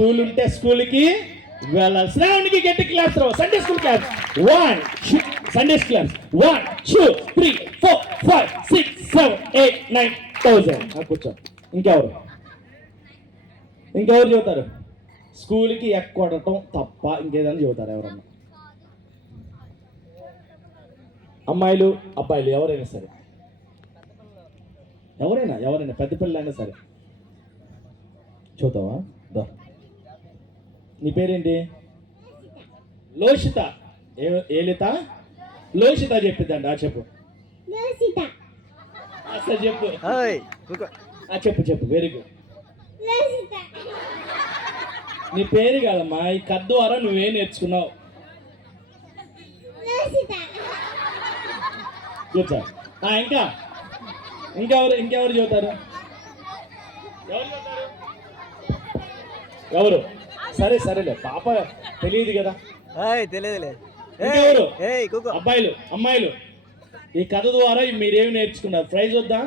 School ఉంటే school కి వెళ్ళాలి. శ్రావణికి గట్టి క్లాస్ రావు. Sunday school class 1 Sunday class 1 2 3 4 5 6 7 8 9 1000. కూర్చో. ఇంకెవరు చెబుతారు? స్కూల్కి ఎక్కొడటం తప్ప ఇంకేదైనా చెబుతారు ఎవరన్నా? అమ్మాయిలు అబ్బాయిలు ఎవరైనా సరే, ఎవరైనా పెద్ద పిల్లలైనా సరే చూద్దామా? దా, నీ పేరేంటి? లోషిత. ఏలిత లోషిత చెప్పిద్దండి. చెప్పు అసలు చెప్పు. చెప్పు. Very good. నీ పేరు కాదమ్మా, ఈ కథ ద్వారా నువ్వేం నేర్చుకున్నావు? కూర్చో. ఇంకెవరు చెబుతారు? ఎవరు? సరేలే, పాప తెలియదు కదా. తెలియదులే. ఇంకెవరు? అబ్బాయిలు అమ్మాయిలు ఈ కథ ద్వారా మీరేమి నేర్చుకున్నారు? ప్రైజ్ వద్దా?